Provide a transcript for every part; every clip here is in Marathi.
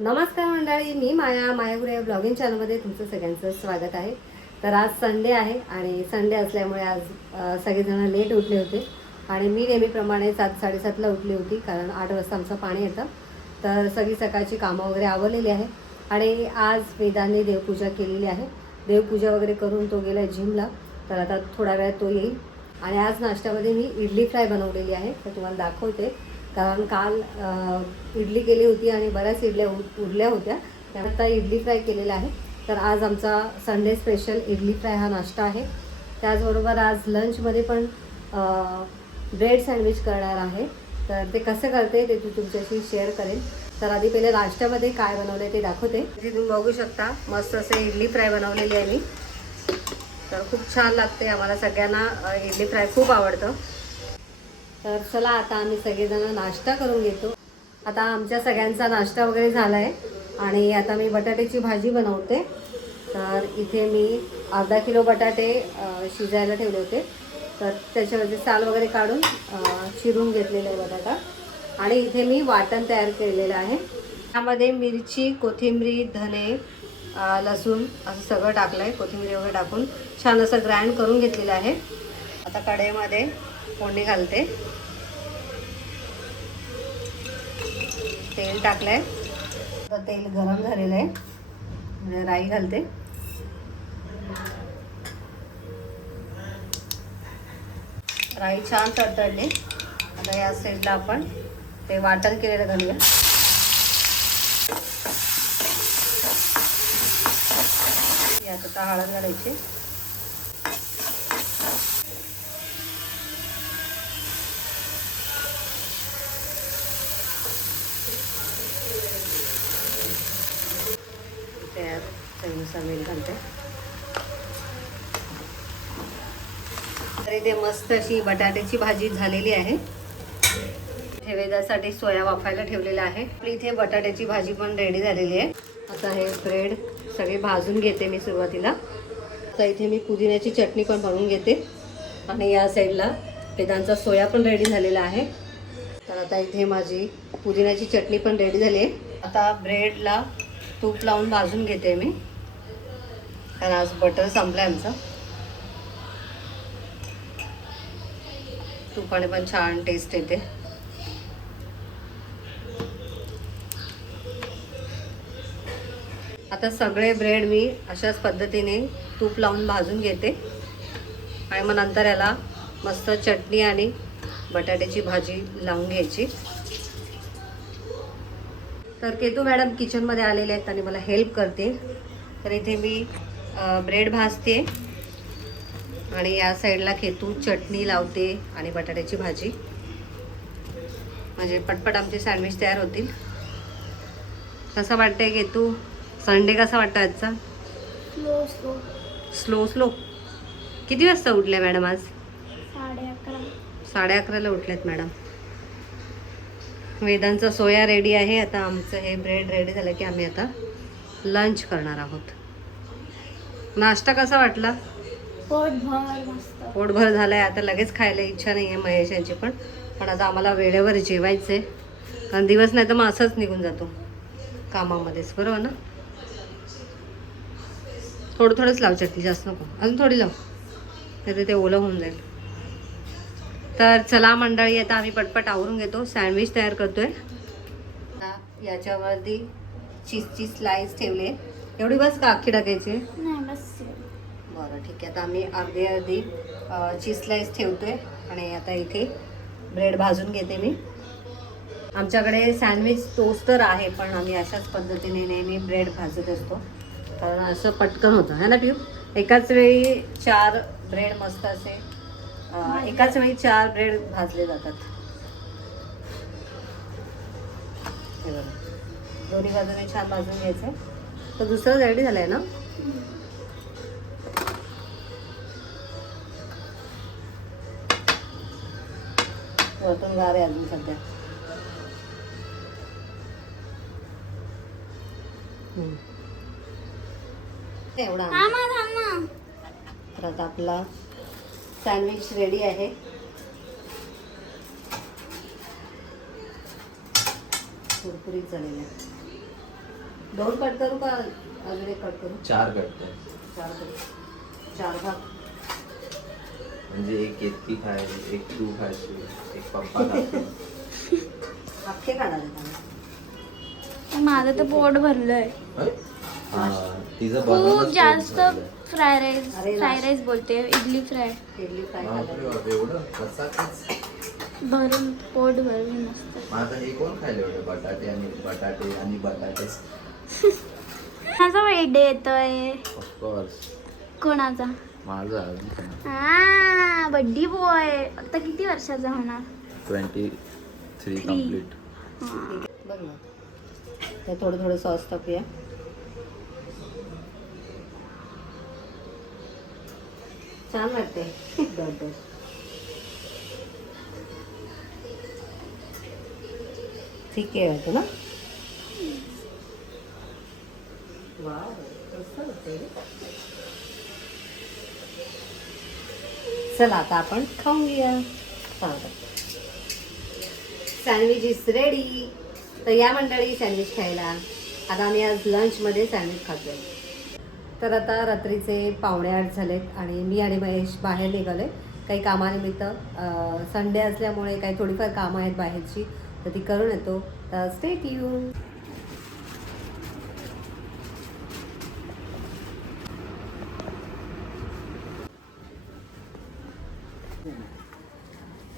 नमस्कार मंडळी, मी मायागुरे ब्लॉगिंग चॅनलमध्ये तुमचं सगळ्यांचं स्वागत आहे. तर आज संडे आहे आणि संडे असल्यामुळे आज सगळेजण लेट उठले होते आणि मी नेहमीप्रमाणे 7:30ला उठली होती, कारण 8 वाजता आमचं पाणी येतं. तर सगळी सकाळची कामं वगैरे आवरलेली आहे आणि आज वेदांनी देवपूजा केलेली आहे. देवपूजा वगैरे करून तो गेला जिमला, तर आता थोडा वेळ तो येईल. आणि आज नाश्त्यामध्ये मी इडली फ्राय बनवलेली आहे, तर तुम्हाला दाखवते. कारण काल इडली केली होती आणि बऱ्याच इडल्या उरल्या होत्या, त्यामुळे आता इडली फ्राय केलेला आहे. तर आज आमचा संडे स्पेशल इडली फ्राय हा नाश्ता आहे. त्याचबरोबर आज लंचमध्ये पण ब्रेड सँडविच करणार आहे. तर ते कसं करते ते तुमच्याशी शेअर करेन. तर आधी पहिले नाश्त्यामध्ये काय बनवलं ते दाखवते. इथे तुम्ही बघू शकता, मस्त असे इडली फ्राय बनवलेली आहे मी. तर खूप छान लागते, आम्हाला सगळ्यांना इडली फ्राय खूप आवडतं. तर चला आता आम्ही सगळेजण नाश्ता करून घेतो. आता आमच्या सगळ्यांचा नाश्ता वगैरे झाला आहे आणि आता मी बटाट्याची भाजी बनवते. तर इथे मी अर्धा किलो बटाटे शिजायला ठेवले होते, तर त्याच्यावरचे साल वगैरे काढून चिरून घेतलेला आहे बटाटा. आणि इथे मी वाटण तयार केलेलं आहे. त्यामध्ये मिरची, कोथिंबीर, धने, लसूण असं सगळं टाकलं आहे. कोथिंबीर वगैरे टाकून छान असं ग्राइंड करून घेतलेलं आहे. आता कढईमध्ये फोडणी घालते. तेल टाकलं आहे, आता तेल गरम झालेलं आहे, म्हणजे राई घालते. राई छान तडतडली. आता या साईडला आपण ते वाटण केलेलं घालूया. यात आता हळद घालायची. चवीनुसार मीठ घालते. तर इथे मस्त अशी बटाट्याची भाजी झालेली आहे. वेदासाठी सोया वाफायला ठेवलेला आहे. इथे बटाट्याची भाजी पण रेडी झालेली आहे. आता हे ब्रेड सगळे भाजून घेते मी सुरुवातीला. आता इथे मी पुदिन्याची चटणी पण बनवून घेते आणि या साईडला वेदांचा सोया पण रेडी झालेला आहे. तर आता इथे माझी पुदिन्याची चटणी पण रेडी झाली आहे. आता ब्रेडला तूप लावून भाजून घेते मी, कारण आज बटर संपलं आमचं. तुपाने पण छान टेस्ट येते. आता सगळे ब्रेड मी अशाच पद्धतीने तूप लावून भाजून घेते आणि मग नंतर याला मस्त चटणी आणि बटाट्याची भाजी लावून घ्यायची. तर केतू मॅडम किचनमध्ये आलेले आहेत आणि मला हेल्प करते. तर इथे मी ब्रेड भाजते आणि या साईडला केतू चटणी लावते आणि बटाट्याची भाजी, म्हणजे पटपट आमचे सँडविच तयार होतील. कसं वाटतंय केतू, संडे कसा वाटतं आजचा? Slow slow. किती वाजता उठल्या मॅडम आज? 11:30ला उठल्यात मॅडम. वेदांचा सोया रेडी आहे. आता आमचं हे ब्रेड रेडी झालं की आम्ही आता लंच करणार आहोत. नाश्ता कसा वाटला? पोटभर झालाय. आता लगेच खायला इच्छा नाही आहे महेश यांची पण आता आम्हाला वेळेवर जेवायचं आहे, कारण दिवस नाही तर मग असंच निघून जातो कामामध्येच, बरोबर ना? थोडंच लाव चटणी, जास्त नको. अजून थोडी लाव, नाही ते ओलं होऊन जाईल. तर चला मंडळी, आता आम्ही पटपट आवरून घेतो. सँडविच तयार करतोय. याच्यावरती चीजची स्लाइस ठेवले. एवढी बस का अख्खी टाकायची? बरं ठीक आहे. आता आम्ही अर्धी चीज स्लाइस ठेवतोय आणि आता इथे ब्रेड भाजून घेते मी. आमच्याकडे सँडविच टोस्टर आहे, पण आम्ही अशाच पद्धतीने नेहमी ब्रेड भाजत असतो, कारण असं पटकन होतं है ना पिऊ. एकाच वेळी 4 ब्रेड मस्त असे एकाच वेळी 4 ब्रेड भाजले जातात. हे बघा, दोन्ही बाजूने छान भाजून घ्यायचं. तर दुसरं रेडी झालं आहे ना. वरतून गार आहे अजून सध्या. एवढा तर आता आपला सँडविच रेडी आहे. कुरकुरीत झालेला आहे. 2 कट करू का अजून एक कट करू? 4 करते 4 करू. 4 भाग. म्हणजे एक एकटी खायला, एक तू खायची, एक पप्पा खातो. अख्खे खाणार आहेत आम्ही. माझं तर पोट भरलंय. हा तिचं खूप बनवूनच जास्त पोट भरलंय. Fry rice. अरे फ्राय राईस बोलते, इडली फ्राय. इडली फ्राय बापरे खाल्लं. बाप, एवढं कसा तेच. भरून पोट भरून मस्त. माझं हे कोण खायला एवढे बटाटे आणि बटाटे माझा बर्थडे येतोय. ऑफकोर्स कोणाचा? माझा हा बड्डी बॉय. आता किती वर्षाचा होणार? 23 कम्प्लीट. हा. बघ ना, ते थोडं थोडं सॉस टाकूया. छान वाटते. ठीक आहे वाटतं ना. वाव, मस्त होते. चला आता आपण खाऊन घेऊया. Sandwich is ready. तर या मंडळी सँडविच खायला. आता आम्ही आज लंचमध्ये सँडविच खातोय. तर आता रात्रीचे 7:45 झालेत आणि मी आणि महेश बाहेर निघाले काही कामानिमित्त. संडे असल्यामुळे काही थोडीफार कामं आहेत बाहेरची, तर ती करून येतो. तर स्टे ट्यून.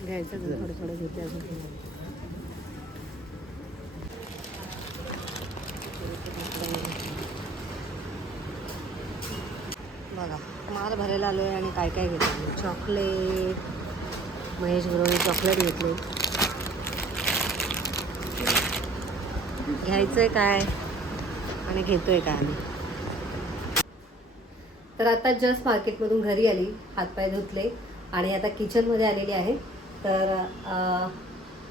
घ्यायचं थोडं थोडं घेते अजून. बघा माल भरायला आलो आहे आणि काय काय घेतलं. चॉकलेट, महेश बरोबर चॉकलेट घेतले. घ्यायचं आहे काय आणि घेतो आहे काय आम्ही. तर आता जस्ट मार्केटमधून घरी आली, हातपाय धुतले आणि आता किचनमध्ये आलेली आहे. तर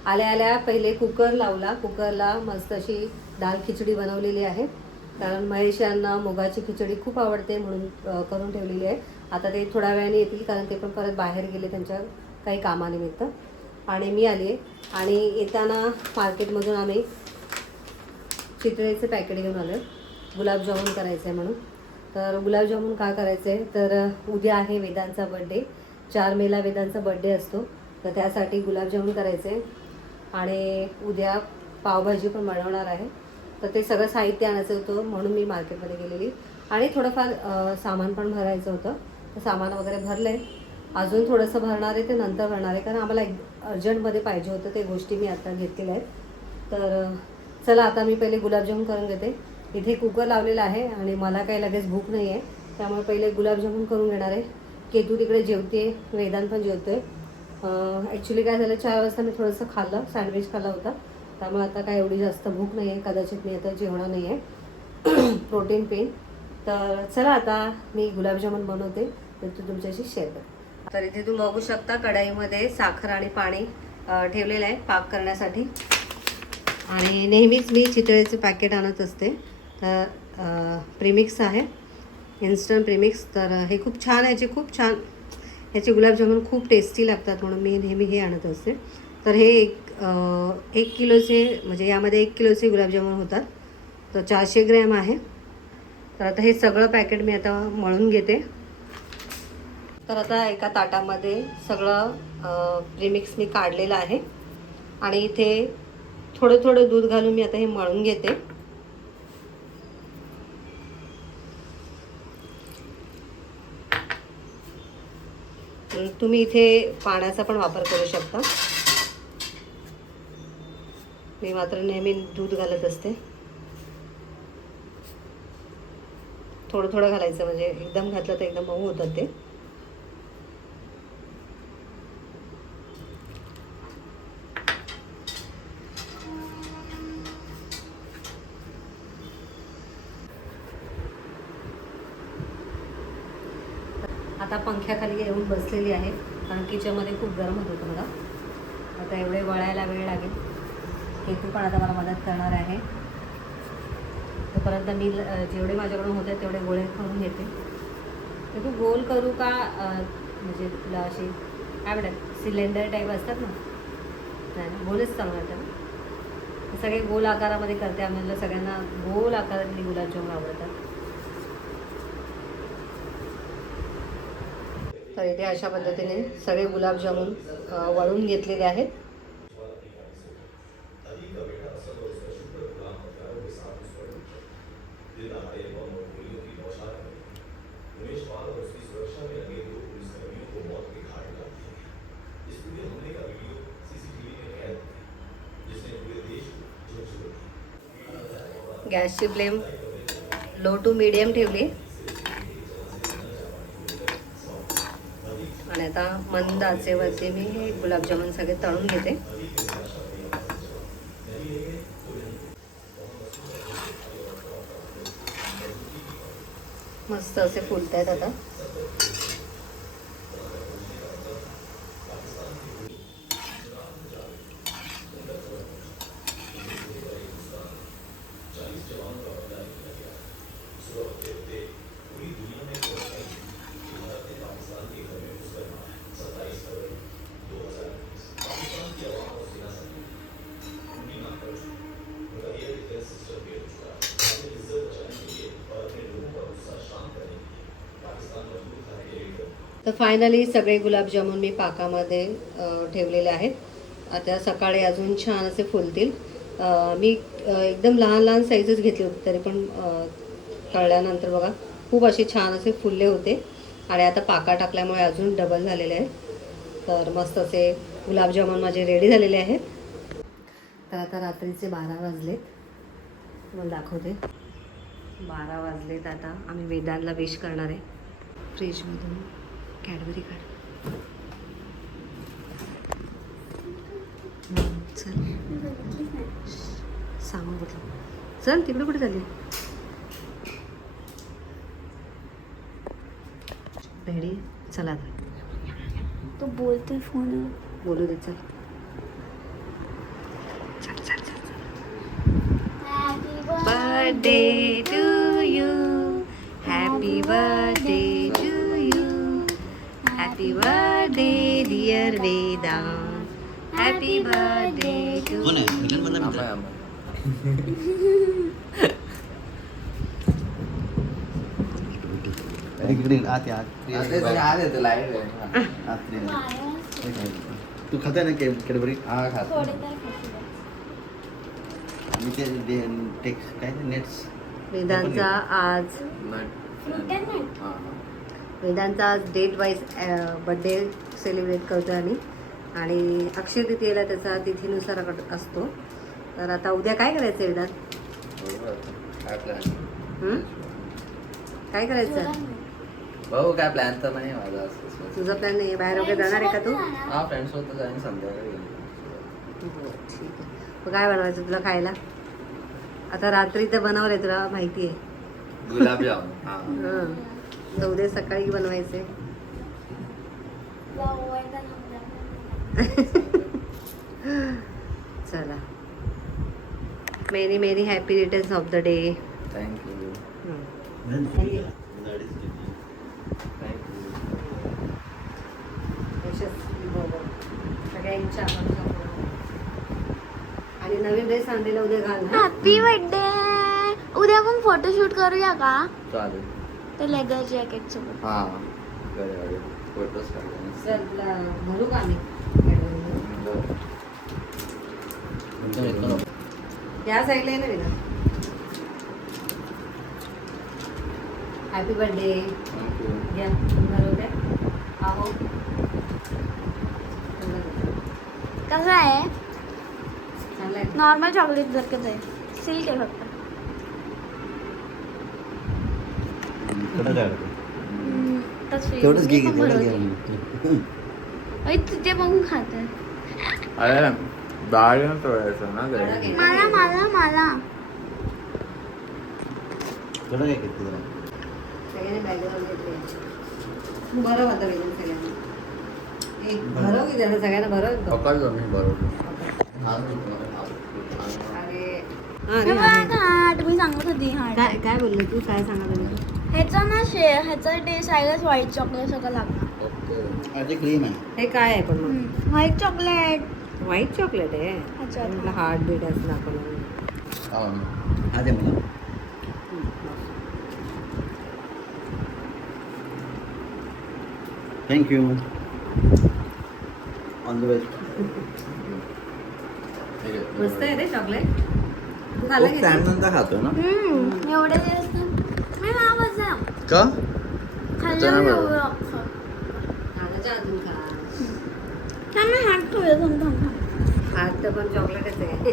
आल्या आल्या पहिले कुकर लावला. कुकरला मस्त अशी दाल खिचडी बनवलेली आहे, कारण महेश यांना मुगाची खिचडी खूप आवडते म्हणून करून ठेवलेली आहे. आता ते थोड्या वेळाने येतील, कारण ते पण परत बाहेर गेले त्यांच्या काही कामानिमित्त. आणि मी आली आहे आणि येताना मार्केटमधून आम्ही चितळेचे पॅकेट घेऊन आलो आहे. गुलाबजामुन करायचं आहे म्हणून. तर गुलाबजामुन का करायचं आहे, तर उद्या आहे वेदांचा बड्डे. 4 मेला वेदांचा बड्डे असतो, तर त्यासाठी गुलाबजामुन करायचे. आणि उद्या पावभाजी पण बनवणार आहे, तर ते सगळं साहित्य आणायचं होतं म्हणून मी मार्केटमध्ये गेलेली. आणि थोडंफार सामान पण भरायचं होतं, तर सामान वगैरे भरलं आहे. अजून थोडंसं भरणार आहे, ते नंतर भरणार आहे, कारण आम्हाला अर्जंटमध्ये पाहिजे होतं. ते गोष्टी मी आता घेतलेल्या आहेत. तर चला आता मी पहिले गुलाबजामुन करून घेते. इथे कुकर लावलेला आहे आणि मला काही लगेच भूक नाही आहे, त्यामुळे पहिले गुलाबजामुन करून घेणार आहे. केतू तिकडे जेवते, वेदांत पण जेवतो आहे. ॲक्च्युली काय झालं, 4 वाजता मी थोडंसं खाल्लं, सँडविच खाल्ला होता, त्यामुळे आता काय एवढी जास्त भूक नाही आहे. कदाचित मी आता जेवणार नाही आहे, प्रोटीन पेन. तर चला आता मी गुलाबजामुन बनवते, तर तू तुमच्याशी शेअर कर. तर इथे तुम्ही बघू शकता कढाईमध्ये साखर आणि पाणी ठेवलेलं आहे पाक करण्यासाठी. आणि नेहमीच मी चितळेचे पॅकेट आणत असते, तर प्रीमिक्स आहे, इन्स्टंट प्रीमिक्स. तर हे खूप छान आहे, खूप छान ह्याचे गुलाबजामुन खूप टेस्टी लागतात म्हणून मी नेहमी हे आणत असते. तर हे 1 किलोचे, म्हणजे यामध्ये 1 किलोचे गुलाबजामुन होतात, तर 400 ग्रॅम आहे. तर आता हे सगळं पॅकेट मी आता मळून घेते. तर आता एका ताटामध्ये सगळं प्रीमिक्स मी काढलेलं आहे आणि इथे थोडं थोडं दूध घालून मी आता हे मळून घेते. तुम्ही इथे पाण्याचा पण वापर करू शकता, मी मात्र नेहमी दूध घालत असते. थोडं थोडं घालायचं, म्हणजे एकदम घातलं तर एकदम मऊ होतात ते. आता पंख्याखाली येऊन बसलेली आहे, कारण किचनमध्ये खूप गरम होत होतं मला. आता एवढे वळायला वेळ लागेल. केतू पण आता मला मदत करणार आहे. तोपर्यंत मी जेवढे माझ्याकडून होते तेवढे गोळे करून घेते. तर तू गोल करू का, म्हणजे तुला अशी काय म्हणतात सिलेंडर टाईप असतात ना, नाही गोलच चांगलं वाटतं ना. सगळे गोल आकारामध्ये करते. आम्हाला सगळ्यांना गोल आकारातली गुलाबजामुन आवडतात. तर इथे अशा पद्धतीने सगळे गुलाबजामुन वळून घेतलेले आहेत. गॅसची फ्लेम लो टू मीडियम ठेवली आणि आता मंद आचेवरती मी हे गुलाबजामुन सगळे तळून घेते. मस्त असे फुलत आहेत आता. तर फायनली सगळे गुलाबजामुन मी पाकामध्ये ठेवलेले आहेत. आता सकाळी अजून छान असे फुलतील. मी एकदम लहान लहान साईजच घेतली होती, तरी पण तळल्यानंतर बघा खूप असे छान असे फुलले होते. आणि आता पाका टाकल्यामुळे अजून डबल झालेले आहेत. तर मस्त असे गुलाबजामुन माझे रेडी झालेले आहेत. तर आता रात्रीचे 12 वाजलेत. तुम्हाला दाखवते. 12 वाजलेत. आता आम्ही वेदांतला विश करणार आहे. फ्रीजमधून कॅडबरी काढ. चल सांगू कुठलं. चल तिकडे कुठे चालली. रेडी. चला तो बोलतोय फोन. बोलू दे. चल चल चल चल. Birthday to you. Happy birthday to you. Happy birthday dear Vedant. Happy birthday to. कोण आहे मिलन मधला मित्र? आम्हाला इकडे आत या, आज येतो लाईट आहे. आत ये. तू खाता ना कॅडबरी? हा खातो. आणि ते टेक्स्ट काय नेट्स वेदांचा आज वेदांचा आज डेट वाईज बड्डे सेलिब्रेट करतो आम्ही. आणि अक्षय तृतीयेला त्याचा तिथीनुसार असतो. तर आता उद्या काय करायचं वेदांत? काय प्लॅन? काय करायचं? भाऊ काय प्लॅन तर नाही माझा. असं तुझा प्लॅन नाही? बाहेर वगैरे जाणार आहे का तू? हा फ्रेंड्स सोबत जाईन संध्याकाळी. ठीक आहे. मग काय बनवायचं तुला खायला? आता रात्री तर बनवलंय, तुला माहिती आहे. गुलाबजाम. हा हां. तर उद्या सकाळी बनवायचे. चला. Many many happy returns of the day. Thank you. सगळ्यांच्या आणि नवीन ड्रेस आणलेला उद्या घाल. Happy birthday. उद्या आपण फोटोशूट करूया का? चालेल. ते लेदर जॅकेट सोबत. हा फोटोज काढले. चल तुला भरू का आम्ही? या साईडला आहे ना वेदा. Happy birthday. थँक्यू. घ्या भरू द्या. आहो कसं आहे? चांगलं आहे. नॉर्मल चॉकलेट सारखंच आहे. सिल्क आहे फक्त. तेवढंच घे तुझे बघून खात. अरे डाळ तोडायचं ना ते. मला मला मला थोडं काय घेतलं जरा. सगळ्यांनी बॅकग्राऊंड घेतले. बरं होतं वेगळं सगळ्यांना. भरव की त्याला सगळ्यांना भरव. पकडलो मी बरोबर. अरे हार्ट मी सांगत होती हार्ट. काय काय बोलले तू? काय सांगत होती? ह्याचा ना ह्याचा टेस्ट आहे व्हाईट चॉकलेट सगळं लागणार. ओके. ते क्रीम आहे. हे काय आहे पण मग? White chocolate. व्हाईट चॉकलेट आहे. ह्याच्यात हार्ट बीट असं दाखवलं. हा दे मला. थँक्यू. On the best. मस्त आहे रे चॉकलेट. तू खाल्लं की नाही? त्यानंतर खातोय ना एवढे दिवस मी मावाचा का खाल्लं मी एवढं अख्खं. खाण्याच्या अजून खा. थांब मी हात ठेवले थांब. हात तर पण चॉकलेटच आहे.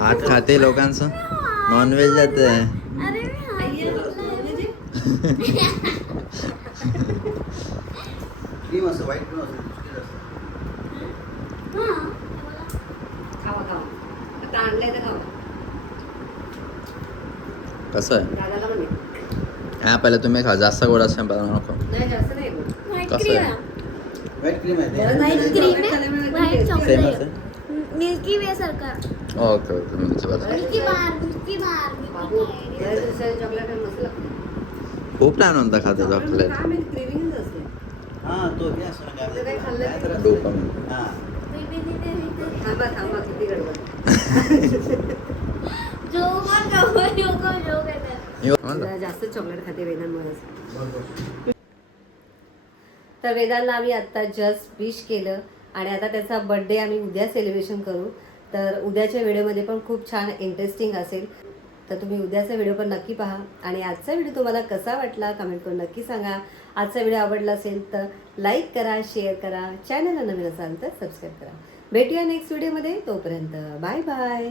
हात खाते लोकांचं नॉनव्हेज जात आहे. अरे मी हात क्रीम असं व्हाईट क्रीम असं बिस्किट असतं. हां. खावा खावा. आता आणलंय तर खावा. कसं आहे दादाला पण दे. हा पहिले तुम्ही खा जास्त गोड असेल बनवू नको नाही जास्त नाही गो. व्हाईट कसं क्रीम आहे? व्हाईट क्रीम आहे बरं ते. नाही, व्हाईट क्रीम chocolate खाल्ल्यामुळे आहे एकदम व्हाईट tasty सेम चॉकलेट असेल मिल्की वे सारखा ओके ओके मिळते बस मिल्की बार बाबू बऱ्याच दिवसाचे चॉकलेट मस्त लागते. खूप लहान होता खाते चॉकलेट काय माहिती क्रेविंगच असते. हा तो घे असं म्हणजे ते काही खाल्लं काय तर डोपामिन. असतं. हा. थांबा थांबा किती गडबड. तुला जास्त चॉकलेट खाते वेदांमुळेच. तर वेदांना आम्ही आत्ता जस्ट विश केलं आणि आता त्याचा बर्थडे आम्ही उद्या सेलिब्रेशन करू. तर उद्याच्या व्हिडिओमध्ये पण खूप छान इंटरेस्टिंग असेल. तर तुम्ही उद्याचा व्हिडिओ पण नक्की पहा आणि आजचा व्हिडिओ तुम्हाला कसा वाटला कमेंट करून नक्की सांगा. आजचा व्हिडिओ आवडला असेल तर लाईक करा, शेअर करा, चॅनलला नवीन असाल तर सबस्क्राईब करा. भेटूया नेक्स्ट व्हिडिओमध्ये. तोपर्यंत बाय बाय.